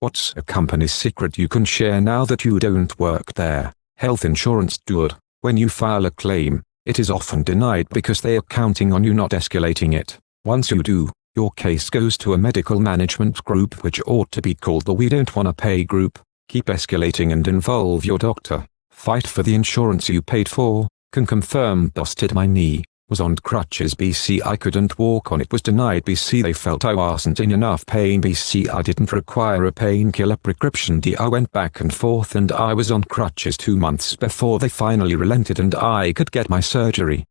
What's a company's secret you can share now that you don't work there? Health insurance dude. When you file a claim, it is often denied because they are counting on you not escalating it. Once you do, your case goes to a medical management group which ought to be called the We Don't Wanna Pay group. Keep escalating and involve your doctor. Fight for the insurance you paid for. Can confirm busted my knee. Was on crutches BC I couldn't walk on it was denied BC they felt I wasn't in enough pain BC I didn't require a painkiller prescription D I went back and forth and I was on crutches 2 months before they finally relented and I could get my surgery.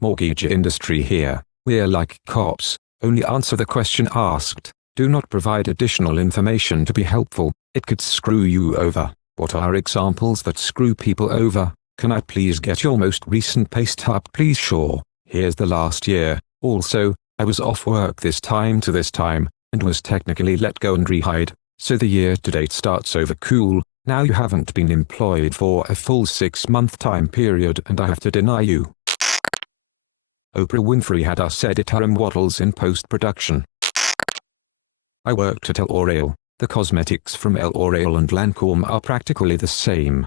Mortgage industry here, we're like cops, only answer the question asked, do not provide additional information to be helpful, it could screw you over. What are examples that screw people over? Can I please get your most recent pay stub please? Sure, here's the last year. Also, I was off work this time to this time, and was technically let go and rehired, so the year to date starts over cool. Now you haven't been employed for a full 6-month time period and I have to deny you. Oprah Winfrey had us edit her waddles in post-production. I worked at L'Oreal. The cosmetics from L'Oreal and Lancome are practically the same.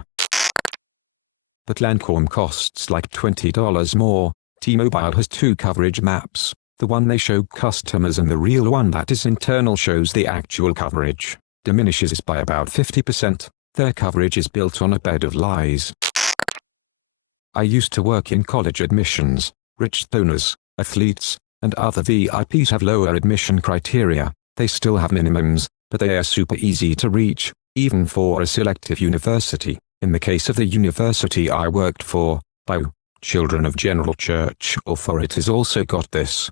But Lancome costs like $20 more. T-Mobile has 2 coverage maps, the one they show customers and the real one that is internal shows the actual coverage, diminishes by about 50%. Their coverage is built on a bed of lies. I used to work in college admissions. Rich donors, athletes, and other VIPs have lower admission criteria. They still have minimums, but they are super easy to reach, even for a selective university. In the case of the university I worked for, Children of General Church authorities also got this.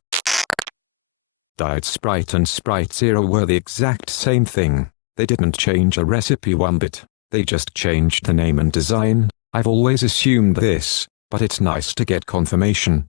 Diet Sprite and Sprite Zero were the exact same thing. They didn't change a recipe one bit, they just changed the name and design. I've always assumed this, but it's nice to get confirmation.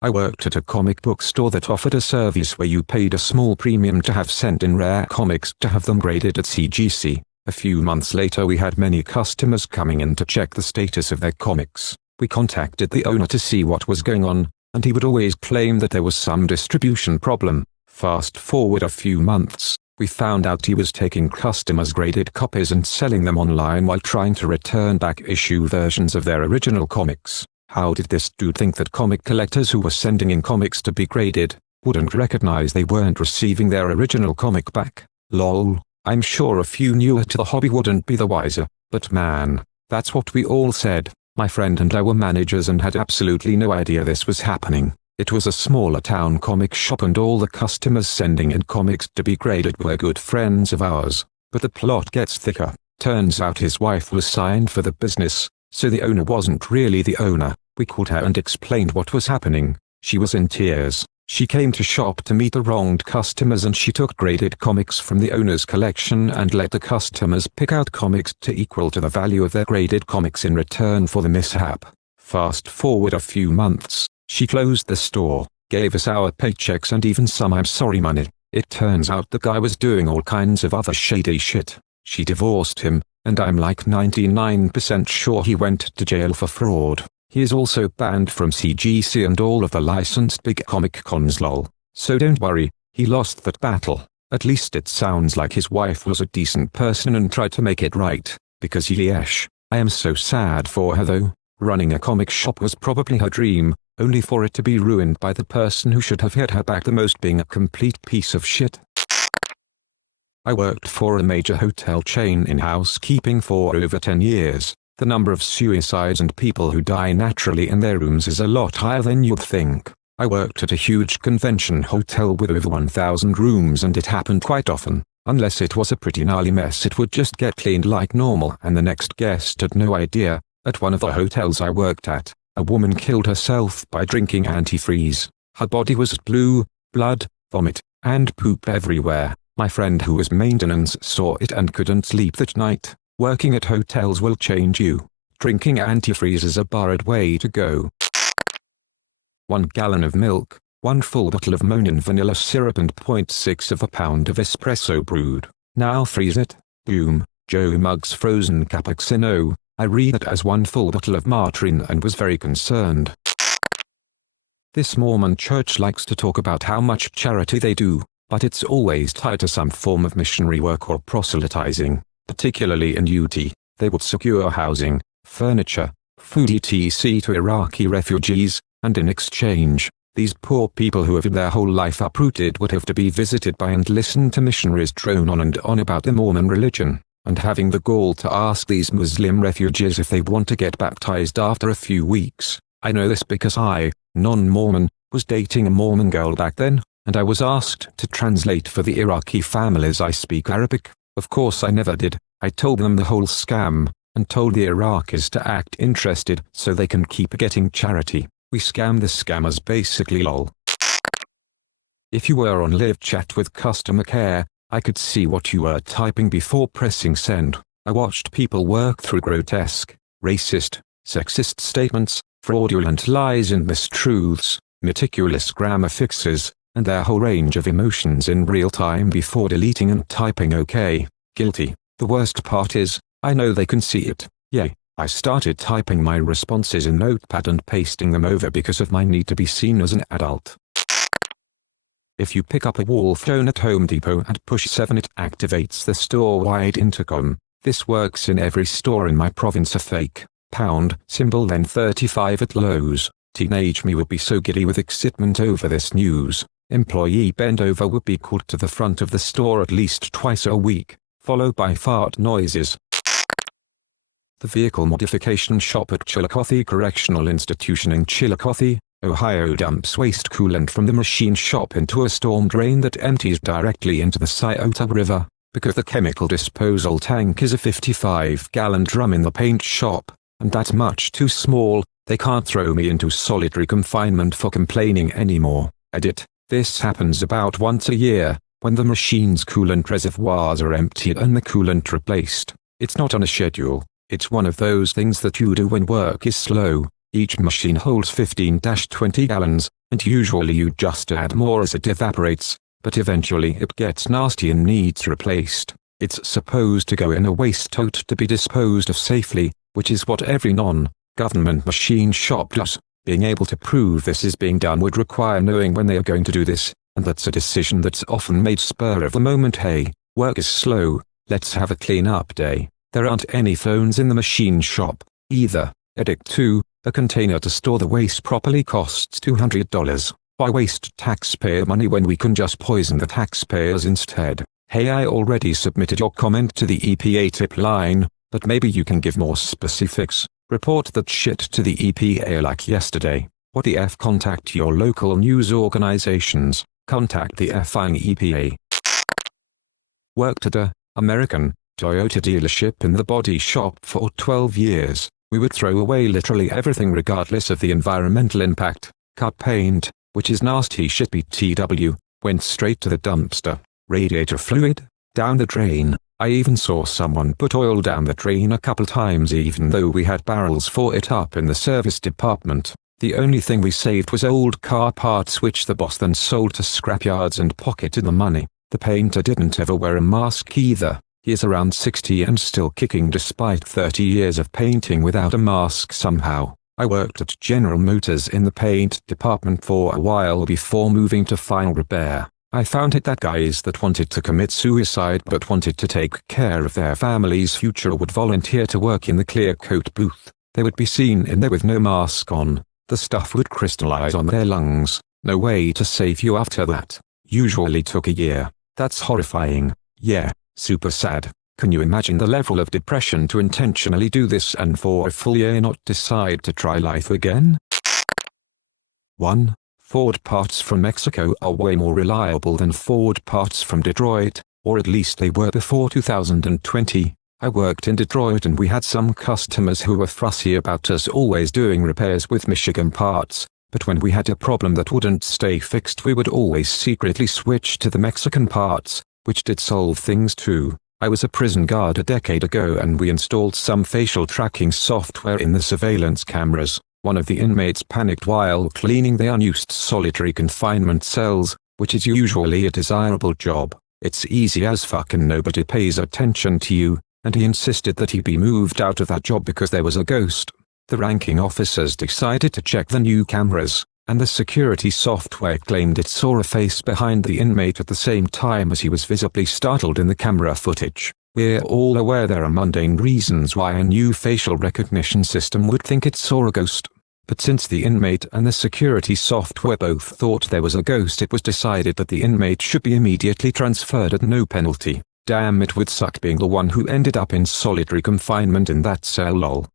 I worked at a comic book store that offered a service where you paid a small premium to have sent in rare comics to have them graded at CGC. A few months later we had many customers coming in to check the status of their comics. We contacted the owner to see what was going on, and he would always claim that there was some distribution problem. Fast forward a few months, we found out he was taking customers' graded copies and selling them online while trying to return back issue versions of their original comics. How did this dude think that comic collectors who were sending in comics to be graded wouldn't recognize they weren't receiving their original comic back? Lol. I'm sure a few newer to the hobby wouldn't be the wiser, but man, that's what we all said. My friend and I were managers and had absolutely no idea this was happening. It was a smaller town comic shop and all the customers sending in comics to be graded were good friends of ours. But the plot gets thicker. Turns out his wife was signed for the business, so the owner wasn't really the owner. We called her and explained what was happening. She was in tears. She came to shop to meet the wronged customers and she took graded comics from the owner's collection and let the customers pick out comics to equal to the value of their graded comics in return for the mishap. Fast forward a few months, she closed the store, gave us our paychecks and even some I'm sorry money. It turns out the guy was doing all kinds of other shady shit. She divorced him, and I'm like 99% sure he went to jail for fraud. He is also banned from CGC and all of the licensed big comic cons lol. So don't worry, he lost that battle. At least it sounds like his wife was a decent person and tried to make it right, because yeesh. I am so sad for her though. Running a comic shop was probably her dream, only for it to be ruined by the person who should have hit her back the most being a complete piece of shit. I worked for a major hotel chain in housekeeping for over 10 years. The number of suicides and people who die naturally in their rooms is a lot higher than you'd think. I worked at a huge convention hotel with over 1,000 rooms and it happened quite often. Unless it was a pretty gnarly mess it would just get cleaned like normal and the next guest had no idea. At one of the hotels I worked at, a woman killed herself by drinking antifreeze. Her body was blue, blood, vomit, and poop everywhere. My friend who was maintenance saw it and couldn't sleep that night. Working at hotels will change you. Drinking antifreeze is a borrowed way to go. 1 gallon of milk, 1 full bottle of Monin vanilla syrup and 0.6 of a pound of espresso brewed. Now freeze it. Boom. Joe Muggs frozen cappuccino. I read it as 1 full bottle of margarine and was very concerned. This Mormon church likes to talk about how much charity they do. but it's always tied to some form of missionary work or proselytizing, particularly in UT. They would secure housing, furniture, food etc. to Iraqi refugees, and in exchange, these poor people who have had their whole life uprooted would have to be visited by and listen to missionaries drone on and on about the Mormon religion, and having the gall to ask these Muslim refugees if they want to get baptized after a few weeks. I know this because I, non-Mormon, was dating a Mormon girl back then, and I was asked to translate for the Iraqi families. I speak Arabic. Of course I never did. I told them the whole scam, and told the Iraqis to act interested so they can keep getting charity. We scam the scammers basically lol. If you were on live chat with customer care, I could see what you were typing before pressing send. I watched people work through grotesque, racist, sexist statements, fraudulent lies and mistruths, meticulous grammar fixes, and their whole range of emotions in real time before deleting and typing OK, guilty. The worst part is, I know they can see it. Yay. I started typing my responses in Notepad and pasting them over because of my need to be seen as an adult. If you pick up a wall phone at Home Depot and push 7, it activates the store-wide intercom. This works in every store in my province. A fake pound symbol then 35 at Lowe's. Teenage me would be so giddy with excitement over this news. Employee bend over would be called to the front of the store at least twice a week, followed by fart noises. The vehicle modification shop at Chillicothe Correctional Institution in Chillicothe, Ohio dumps waste coolant from the machine shop into a storm drain that empties directly into the Scioto River. Because the chemical disposal tank is a 55-gallon drum in the paint shop, and that's much too small, they can't throw me into solitary confinement for complaining anymore. Edit. This happens about once a year, when the machine's coolant reservoirs are emptied and the coolant replaced. It's not on a schedule. It's one of those things that you do when work is slow. Each machine holds 15-20 gallons, and usually you just add more as it evaporates, but eventually it gets nasty and needs replaced. It's supposed to go in a waste tote to be disposed of safely, which is what every non-government machine shop does. Being able to prove this is being done would require knowing when they are going to do this, and that's a decision that's often made spur of the moment. Hey, work is slow, let's have a clean-up day. There aren't any phones in the machine shop, either. Edit 2, a container to store the waste properly costs $200. Why waste taxpayer money when we can just poison the taxpayers instead? Hey, I already submitted your comment to the EPA tip line, but maybe you can give more specifics. Report that shit to the EPA like yesterday. What the F? Contact your local news organizations. Contact the effing EPA. Worked at a American Toyota dealership in the body shop for 12 years. We would throw away literally everything regardless of the environmental impact. Cut paint, which is nasty shit BTW, went straight to the dumpster. Radiator fluid, down the drain. I even saw someone put oil down the drain a couple times even though we had barrels for it up in the service department. The only thing we saved was old car parts which the boss then sold to scrapyards and pocketed the money. The painter didn't ever wear a mask either. He is around 60 and still kicking despite 30 years of painting without a mask somehow. I worked at General Motors in the paint department for a while before moving to final repair. I found it that guys that wanted to commit suicide but wanted to take care of their family's future would volunteer to work in the clear coat booth. They would be seen in there with no mask on. The stuff would crystallize on their lungs. No way to save you after that. Usually took a year. That's horrifying. Yeah, super sad. Can you imagine the level of depression to intentionally do this and for a full year not decide to try life again? 1. Ford parts from Mexico are way more reliable than Ford parts from Detroit, or at least they were before 2020. I worked in Detroit and we had some customers who were fussy about us always doing repairs with Michigan parts, but when we had a problem that wouldn't stay fixed we would always secretly switch to the Mexican parts, which did solve things too. I was a prison guard a decade ago and we installed some facial tracking software in the surveillance cameras. One of the inmates panicked while cleaning the unused solitary confinement cells, which is usually a desirable job. It's easy as fuck and nobody pays attention to you, and he insisted that he be moved out of that job because there was a ghost. The ranking officers decided to check the new cameras, and the security software claimed it saw a face behind the inmate at the same time as he was visibly startled in the camera footage. We're all aware there are mundane reasons why a new facial recognition system would think it saw a ghost. But since the inmate and the security software both thought there was a ghost, it was decided that the inmate should be immediately transferred at no penalty. Damn, it would suck being the one who ended up in solitary confinement in that cell, lol.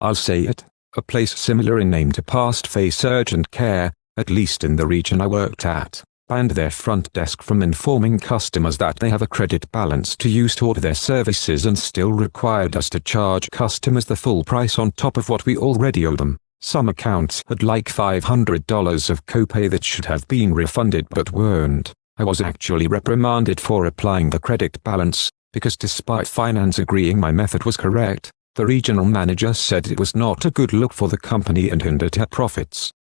I'll say it. A place similar in name to past face urgent care, at least in the region I worked at, banned their front desk from informing customers that they have a credit balance to use toward their services, and still required us to charge customers the full price on top of what we already owe them. Some accounts had like $500 of copay that should have been refunded but weren't. I was actually reprimanded for applying the credit balance, because despite finance agreeing my method was correct, the regional manager said it was not a good look for the company and hindered her profits.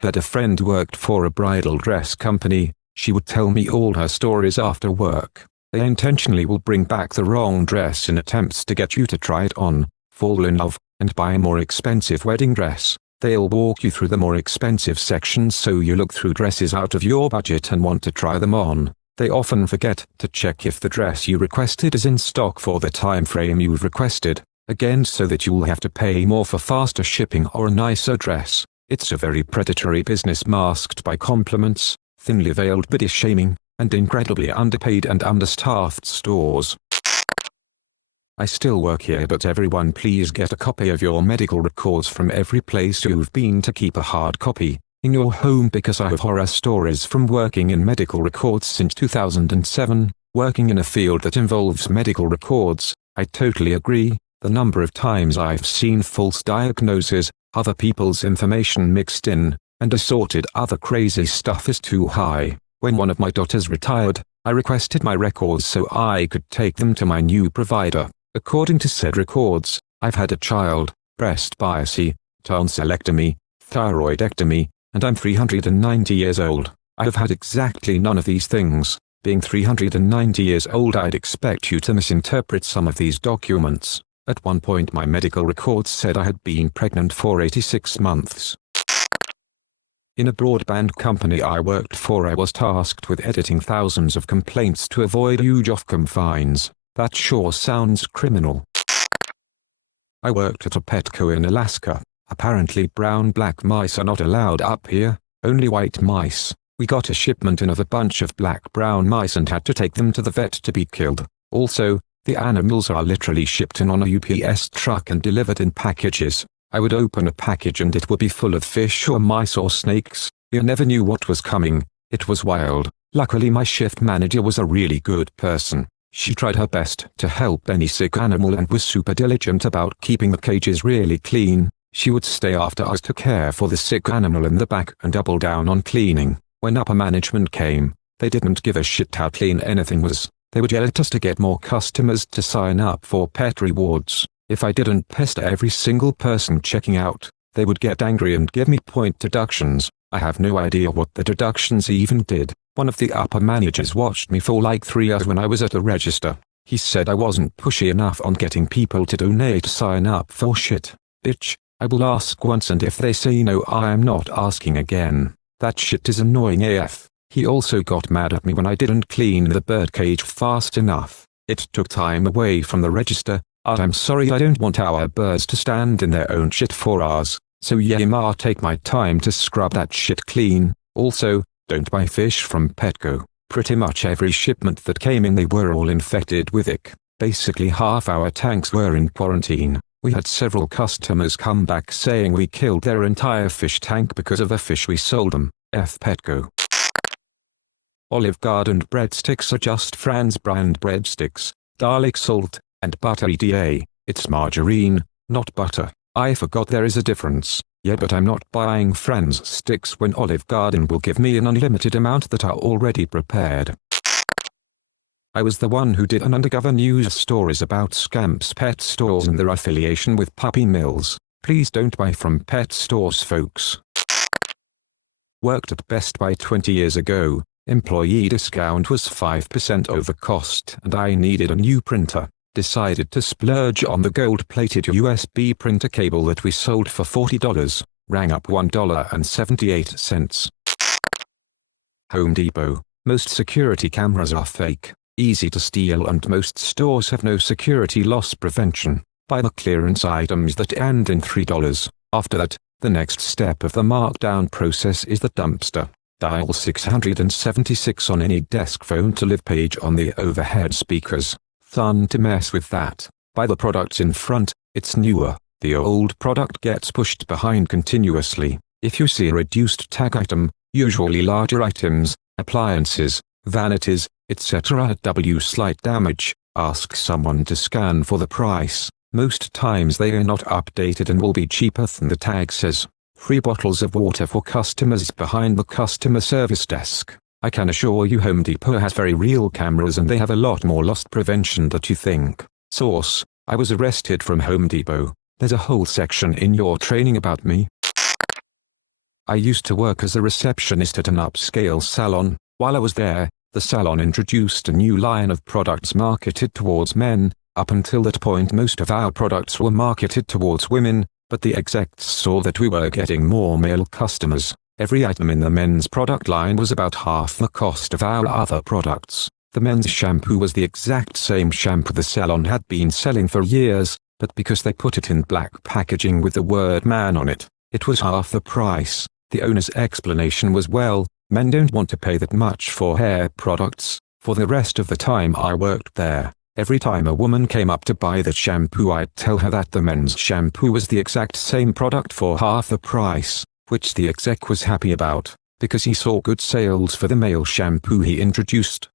Had a friend worked for a bridal dress company. She would tell me all her stories after work. They intentionally will bring back the wrong dress in attempts to get you to try it on, fall in love, and buy a more expensive wedding dress. They'll walk you through the more expensive sections so you look through dresses out of your budget and want to try them on. They often forget to check if the dress you requested is in stock for the time frame you've requested, again so that you'll have to pay more for faster shipping or a nicer dress. It's a very predatory business masked by compliments, thinly veiled body shaming, and incredibly underpaid and understaffed stores. I still work here, but everyone please get a copy of your medical records from every place you've been to keep a hard copy in your home, because I have horror stories from working in medical records since 2007, working in a field that involves medical records. I totally agree. The number of times I've seen false diagnoses, other people's information mixed in, and assorted other crazy stuff is too high. When one of my daughters retired, I requested my records so I could take them to my new provider. According to said records, I've had a child, breast biopsy, tonsillectomy, thyroidectomy, and I'm 390 years old. I have had exactly none of these things. Being 390 years old, I'd expect you to misinterpret some of these documents. At one point my medical records said I had been pregnant for 86 months. In a broadband company I worked for, I was tasked with editing thousands of complaints to avoid huge Ofcom fines. That sure sounds criminal. I worked at a Petco in Alaska. Apparently brown-black mice are not allowed up here, only white mice. We got a shipment in of a bunch of black-brown mice and had to take them to the vet to be killed. Also, the animals are literally shipped in on a UPS truck and delivered in packages. I would open a package and it would be full of fish or mice or snakes. We never knew what was coming. It was wild. Luckily my shift manager was a really good person. She tried her best to help any sick animal and was super diligent about keeping the cages really clean. She would stay after us to care for the sick animal in the back and double down on cleaning. When upper management came, they didn't give a shit how clean anything was. They would yell at us to get more customers to sign up for pet rewards. If I didn't pester every single person checking out, they would get angry and give me point deductions. I have no idea what the deductions even did. One of the upper managers watched me for like 3 hours when I was at a register. He said I wasn't pushy enough on getting people to donate to sign up for shit. Bitch, I will ask once and if they say no I am not asking again. That shit is annoying AF. He also got mad at me when I didn't clean the birdcage fast enough. It took time away from the register. I'm sorry, I don't want our birds to stand in their own shit for hours. So yeah ma, take my time to scrub that shit clean. Also, don't buy fish from Petco. Pretty much every shipment that came in they were all infected with ick. Basically half our tanks were in quarantine. We had several customers come back saying we killed their entire fish tank because of the fish we sold them. F Petco. Olive Garden breadsticks are just Fran's brand breadsticks, garlic salt, and butter EDA. It's margarine, not butter. I forgot there is a difference. Yeah, but I'm not buying Fran's sticks when Olive Garden will give me an unlimited amount that are already prepared. I was the one who did an undercover news stories about scamps pet stores and their affiliation with puppy mills. Please don't buy from pet stores folks. Worked at Best Buy 20 years ago. Employee discount was 5% over cost and I needed a new printer. Decided to splurge on the gold-plated USB printer cable that we sold for $40. rang up $1.78. Home Depot. Most security cameras are fake, easy to steal, and most stores have no security loss prevention. Buy the clearance items that end in $3. After that, the next step of the markdown process is the dumpster. Dial 676 on any desk phone to live page on the overhead speakers. Fun to mess with that. Buy the products in front, it's newer. The old product gets pushed behind continuously. If you see a reduced tag item, usually larger items, appliances, vanities, etc. slight damage, ask someone to scan for the price. Most times they are not updated and will be cheaper than the tag says. Free bottles of water for customers behind the customer service desk. I can assure you Home Depot has very real cameras and they have a lot more loss prevention than you think. Source: I was arrested from Home Depot. There's a whole section in your training about me. I used to work as a receptionist at an upscale salon. While I was there, the salon introduced a new line of products marketed towards men. Up until that point most of our products were marketed towards women, but the execs saw that we were getting more male customers. Every item in the men's product line was about half the cost of our other products. The men's shampoo was the exact same shampoo the salon had been selling for years, but because they put it in black packaging with the word man on it, it was half the price. The owner's explanation was, well, men don't want to pay that much for hair products. For the rest of the time I worked there, every time a woman came up to buy the shampoo I'd tell her that the men's shampoo was the exact same product for half the price, which the exec was happy about, because he saw good sales for the male shampoo he introduced.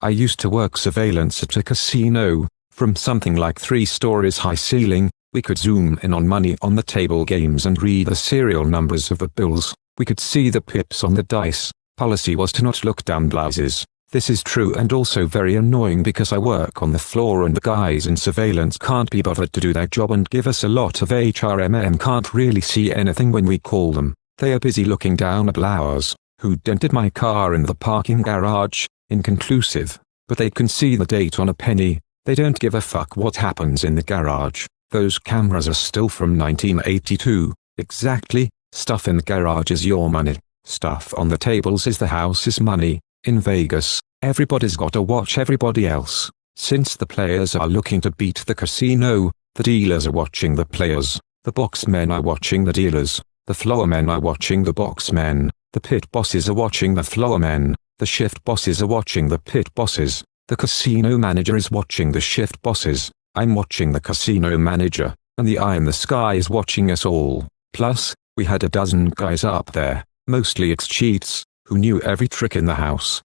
I used to work surveillance at a casino. From something like 3 stories high ceiling, we could zoom in on money on the table games and read the serial numbers of the bills. We could see the pips on the dice. Policy was to not look down blouses. This is true and also very annoying because I work on the floor and the guys in surveillance can't be bothered to do their job and give us a lot of HRM and can't really see anything when we call them. They are busy looking down at ours. Who dented my car in the parking garage? Inconclusive. But they can see the date on a penny. They don't give a fuck what happens in the garage. Those cameras are still from 1982. Exactly. Stuff in the garage is your money. Stuff on the tables is the house's money. In Vegas, everybody's got to watch everybody else. Since the players are looking to beat the casino, the dealers are watching the players. The boxmen are watching the dealers. The floormen are watching the boxmen. The pit bosses are watching the floormen. The shift bosses are watching the pit bosses. The casino manager is watching the shift bosses. I'm watching the casino manager, and the eye in the sky is watching us all. Plus, we had a dozen guys up there, mostly ex-cheats, who knew every trick in the house.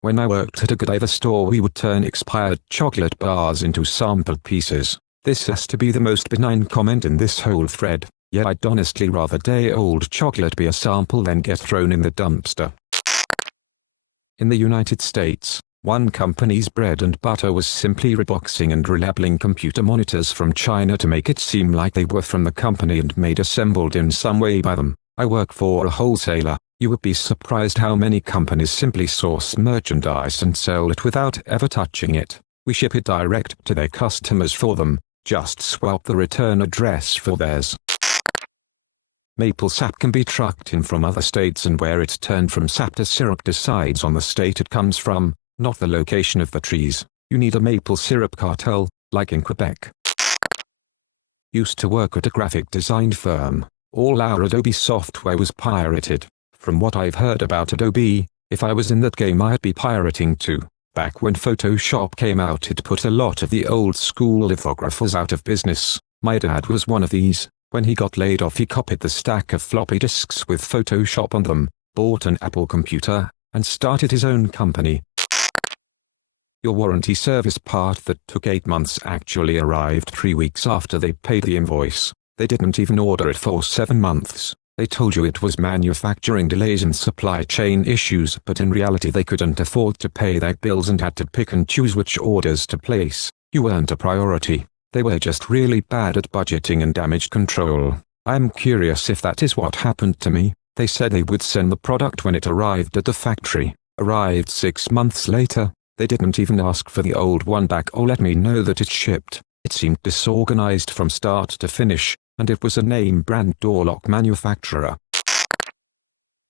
When I worked at a Godiva store we would turn expired chocolate bars into sample pieces. This has to be the most benign comment in this whole thread, yet I'd honestly rather day-old chocolate be a sample than get thrown in the dumpster. In the United States, one company's bread and butter was simply reboxing and relabeling computer monitors from China to make it seem like they were from the company and made assembled in some way by them. I work for a wholesaler. You would be surprised how many companies simply source merchandise and sell it without ever touching it. We ship it direct to their customers for them, just swap the return address for theirs. Maple sap can be trucked in from other states and where it's turned from sap to syrup decides on the state it comes from, not the location of the trees. You need a maple syrup cartel, like in Quebec. Used to work at a graphic design firm. All our Adobe software was pirated. From what I've heard about Adobe, if I was in that game I'd be pirating too. Back when Photoshop came out it put a lot of the old school lithographers out of business. My dad was one of these. When he got laid off he copied the stack of floppy disks with Photoshop on them, bought an Apple computer, and started his own company. Your warranty service part that took 8 months actually arrived 3 weeks after they paid the invoice. They didn't even order it for 7 months. They told you it was manufacturing delays and supply chain issues, but in reality they couldn't afford to pay their bills and had to pick and choose which orders to place. You weren't a priority. They were just really bad at budgeting and damage control. I'm curious if that is what happened to me. They said they would send the product when it arrived at the factory. Arrived 6 months later. They didn't even ask for the old one back or let me know that it shipped. It seemed disorganized from start to finish. and it was a name brand door lock manufacturer.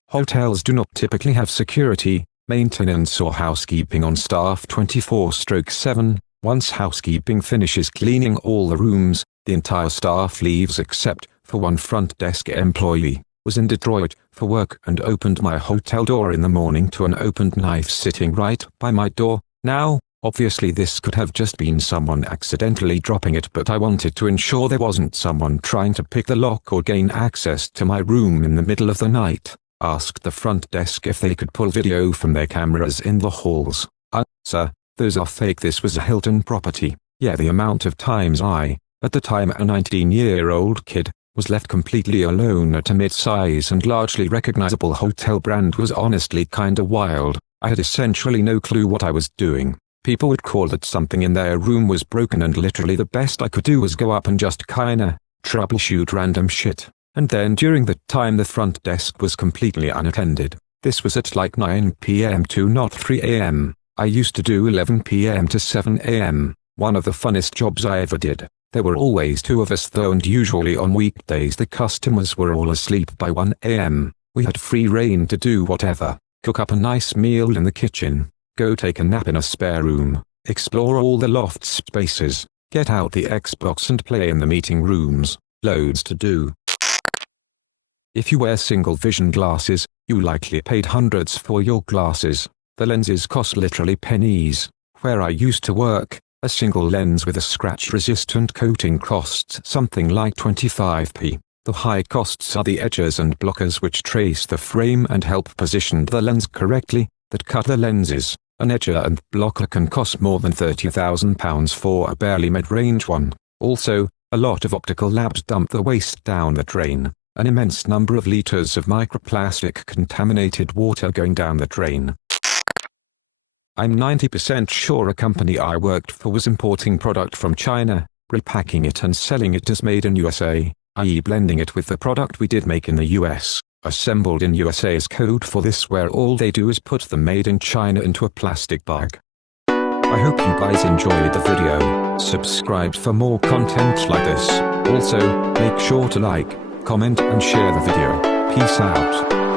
Hotels do not typically have security, maintenance or housekeeping on staff 24/7. Once housekeeping finishes cleaning all the rooms, the entire staff leaves except for one front desk employee. Was in Detroit for work and opened my hotel door in the morning to an opened knife sitting right by my door. Now, obviously this could have just been someone accidentally dropping it, but I wanted to ensure there wasn't someone trying to pick the lock or gain access to my room in the middle of the night. Asked the front desk if they could pull video from their cameras in the halls. Sir, those are fake. This was a Hilton property. Yeah, the amount of times I, at the time a 19-year-old kid, was left completely alone at a mid-size and largely recognizable hotel brand was honestly kinda wild. I had essentially no clue what I was doing. People would call that something in their room was broken, and literally the best I could do was go up and just kinda troubleshoot random shit. And then during that time the front desk was completely unattended. This was at like 9 p.m. to not 3 a.m. I used to do 11 p.m. to 7 a.m. One of the funnest jobs I ever did. There were always two of us though, and usually on weekdays the customers were all asleep by 1 a.m. We had free reign to do whatever. Cook up a nice meal in the kitchen, go take a nap in a spare room, explore all the loft spaces, get out the Xbox and play in the meeting rooms. Loads to do. If you wear single vision glasses, you likely paid hundreds for your glasses. The lenses cost literally pennies. Where I used to work, a single lens with a scratch-resistant coating costs something like 25p. The high costs are the edges and blockers which trace the frame and help position the lens correctly, that cut the lenses. An edger and blocker can cost more than £30,000 for a barely mid-range one. Also, a lot of optical labs dump the waste down the drain. An immense number of liters of microplastic contaminated water going down the drain. I'm 90% sure a company I worked for was importing product from China, repacking it and selling it as made in USA, i.e. blending it with the product we did make in the US. Assembled in USA is code for this, where all they do is put the made in China into a plastic bag. I hope you guys enjoyed the video. Subscribe for more content like this. Also, make sure to like, comment and share the video. Peace out.